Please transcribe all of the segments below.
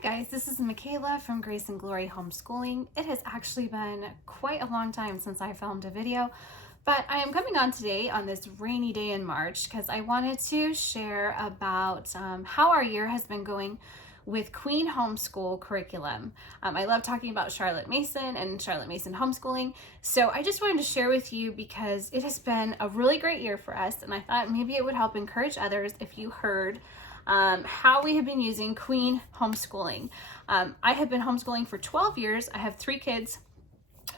Hi guys, this is Michaela from Grace and Glory Homeschooling. It has actually been quite a long time since I filmed a video, but I am coming on today on this rainy day in March because I wanted to share about how our year has been going with Queen Homeschool curriculum. I love talking about Charlotte Mason and Charlotte Mason homeschooling, so I just wanted to share with you because it has been a really great year for us, and I thought maybe it would help encourage others if you heard how we have been using Queen homeschooling. I have been homeschooling for 12 years. I have 3 kids.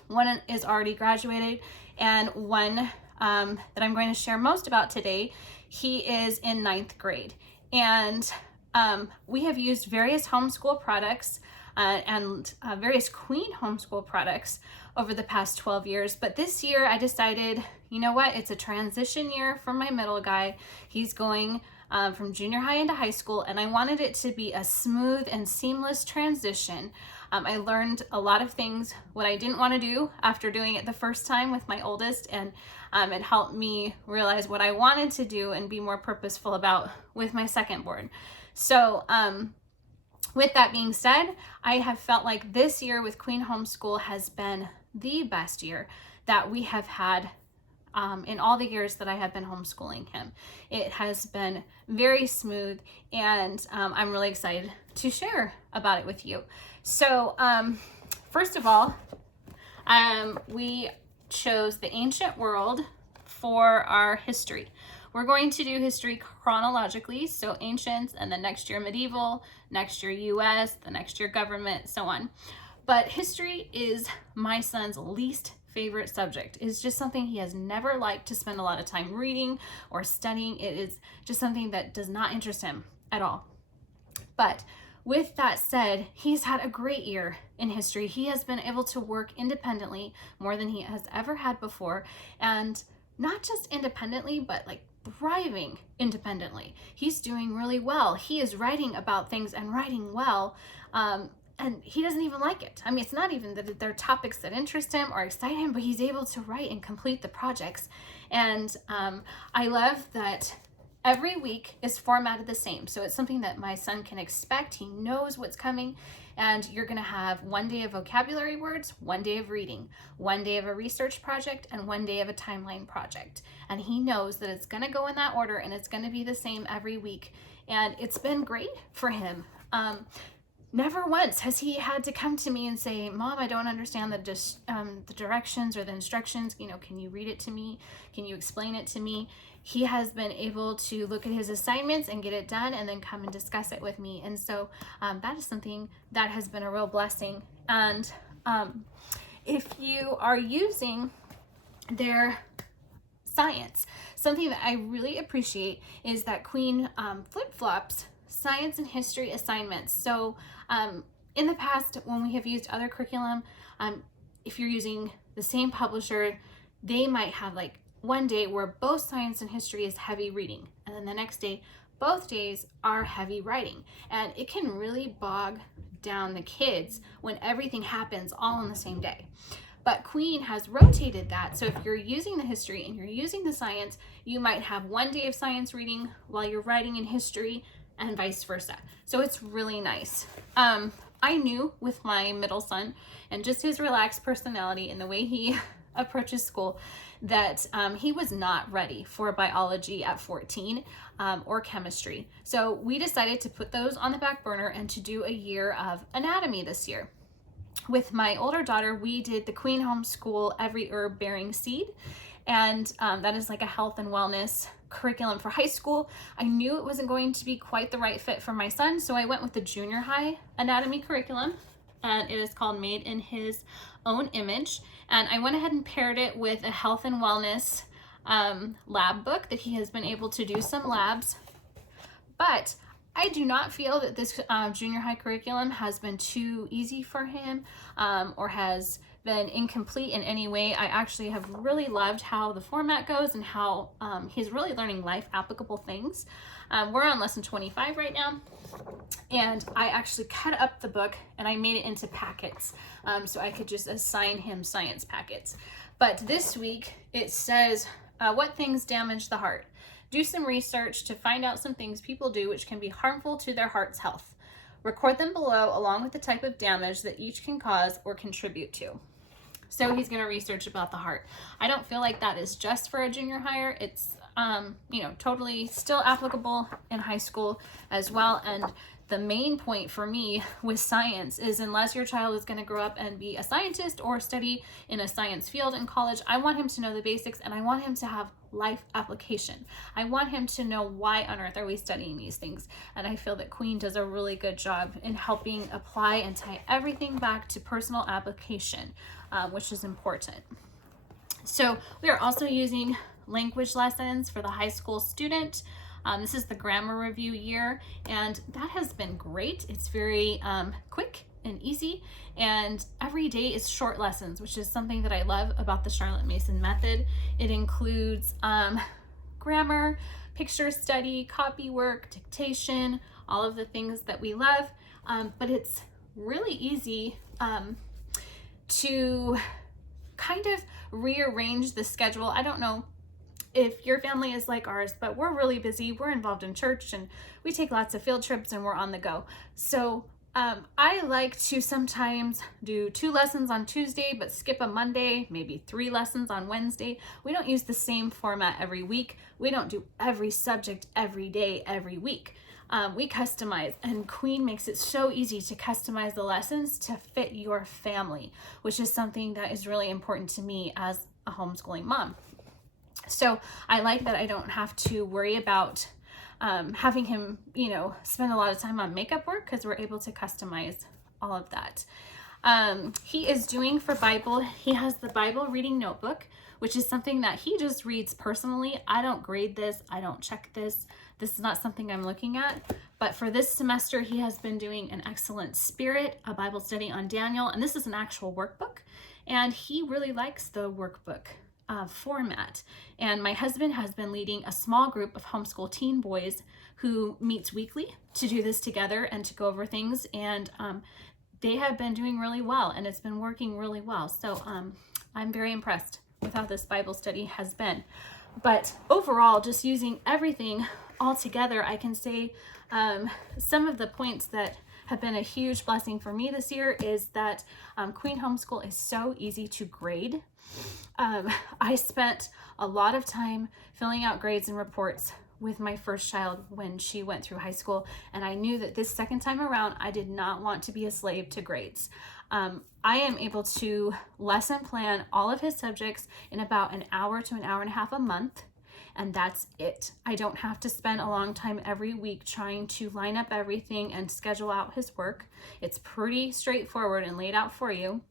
One is already graduated, and one that I'm going to share most about today, he is in 9th grade. And we have used various homeschool products and various Queen homeschool products over the past 12 years. But this year I decided, you know what, it's a transition year for my middle guy. He's going from junior high into high school, and I wanted it to be a smooth and seamless transition. I learned a lot of things, what I didn't want to do after doing it the first time with my oldest, and it helped me realize what I wanted to do and be more purposeful about with my second born. So with that being said, I have felt like this year with Queen Homeschool has been the best year that we have had in all the years that I have been homeschooling him. It has been very smooth, and I'm really excited to share about it with you. So first of all, we chose the ancient world for our history. We're going to do history chronologically, so ancients, and then next year medieval, next year US, the next year government, so on. But history is my son's least favorite subject. It's just something he has never liked to spend a lot of time reading or studying. It is just something that does not interest him at all. But with that said, he's had a great year in history. He has been able to work independently more than he has ever had before, and not just independently, but like thriving independently. He's doing really well. He is writing about things and writing well, and he doesn't even like it. I mean, it's not even that they're topics that interest him or excite him, but he's able to write and complete the projects. And I love that every week is formatted the same. So it's something that my son can expect. He knows what's coming. And you're going to have one day of vocabulary words, one day of reading, one day of a research project, and one day of a timeline project. And he knows that it's going to go in that order, and it's going to be the same every week. And it's been great for him. Never once has he had to come to me and say, Mom, I don't understand the directions or the instructions. You know, can you read it to me? Can you explain it to me? He has been able to look at his assignments and get it done and then come and discuss it with me. And so that is something that has been a real blessing. And if you are using their science, something that I really appreciate is that Queen flip-flops science and history assignments. So in the past, when we have used other curriculum, if you're using the same publisher, they might have like one day where both science and history is heavy reading, and then the next day, both days are heavy writing. And it can really bog down the kids when everything happens all on the same day. But Queen has rotated that. So if you're using the history and you're using the science, you might have one day of science reading while you're writing in history, and vice versa. So it's really nice. I knew with my middle son and just his relaxed personality and the way he approaches school that he was not ready for biology at 14 or chemistry. So we decided to put those on the back burner and to do a year of anatomy this year. With my older daughter, we did the Queen Homeschool Every Herb Bearing Seed, and that is like a health and wellness curriculum for high school. I knew it wasn't going to be quite the right fit for my son, so I went with the junior high anatomy curriculum, and it is called Made in His Own Image. And I went ahead and paired it with a health and wellness lab book that he has been able to do some labs. But I do not feel that this junior high curriculum has been too easy for him or has been incomplete in any way. I actually have really loved how the format goes and how he's really learning life applicable things. We're on lesson 25 right now, and I actually cut up the book and I made it into packets so I could just assign him science packets. But this week it says, what things damage the heart? Do some research to find out some things people do which can be harmful to their heart's health. Record them below along with the type of damage that each can cause or contribute to. So he's going to research about the heart. I don't feel like that is just for a junior hire. It's, totally still applicable in high school as well. And the main point for me with science is, unless your child is going to grow up and be a scientist or study in a science field in college, I want him to know the basics, and I want him to have life application. I want him to know, why on earth are we studying these things? And I feel that Queen does a really good job in helping apply and tie everything back to personal application, which is important. So we are also using language lessons for the high school student. This is the grammar review year, and that has been great. It's very quick and easy, and every day is short lessons, which is something that I love about the Charlotte Mason method. It includes grammar, picture study, copy work, dictation, all of the things that we love, but it's really easy to kind of rearrange the schedule. I don't know if your family is like ours, but we're really busy. We're involved in church, and we take lots of field trips, and we're on the go. So I like to sometimes do 2 lessons on Tuesday, but skip a Monday, maybe 3 lessons on Wednesday. We don't use the same format every week. We don't do every subject every day, every week. We customize, and Queen makes it so easy to customize the lessons to fit your family, which is something that is really important to me as a homeschooling mom. So I like that I don't have to worry about having him, spend a lot of time on makeup work, because we're able to customize all of that. He is doing for Bible, he has the Bible reading notebook, which is something that he just reads personally. I don't grade this. I don't check this. This is not something I'm looking at. But for this semester, he has been doing an excellent spirit, a Bible study on Daniel, and this is an actual workbook. And he really likes the workbook format. And my husband has been leading a small group of homeschool teen boys who meets weekly to do this together and to go over things. And they have been doing really well, and it's been working really well. So I'm very impressed with how this Bible study has been. But overall, just using everything all together, I can say some of the points that have been a huge blessing for me this year is that Queen Homeschool is so easy to grade. I spent a lot of time filling out grades and reports with my first child when she went through high school, and I knew that this second time around, I did not want to be a slave to grades. I am able to lesson plan all of his subjects in about an hour to an hour and a half a month, and that's it. I don't have to spend a long time every week trying to line up everything and schedule out his work. It's pretty straightforward and laid out for you,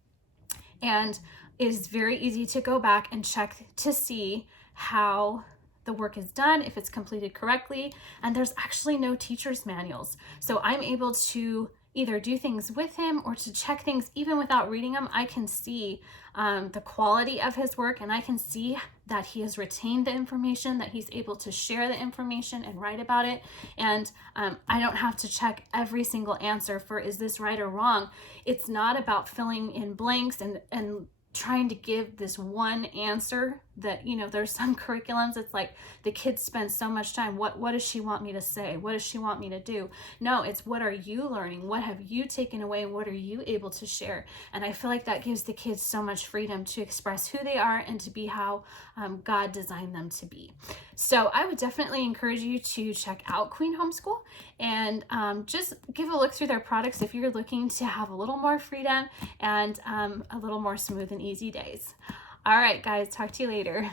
and it is very easy to go back and check to see how the work is done, if it's completed correctly, and there's actually no teacher's manuals. So I'm able to either do things with him or to check things even without reading them. I can see the quality of his work, and I can see that he has retained the information, that he's able to share the information and write about it. And I don't have to check every single answer for, is this right or wrong? It's not about filling in blanks and trying to give this one answer that, there's some curriculums, it's like the kids spend so much time, what does she want me to say? What does she want me to do? No, it's what are you learning? What have you taken away? What are you able to share? And I feel like that gives the kids so much freedom to express who they are and to be how God designed them to be. So I would definitely encourage you to check out Queen Homeschool and just give a look through their products if you're looking to have a little more freedom and a little more smooth and easy days. All right, guys, talk to you later.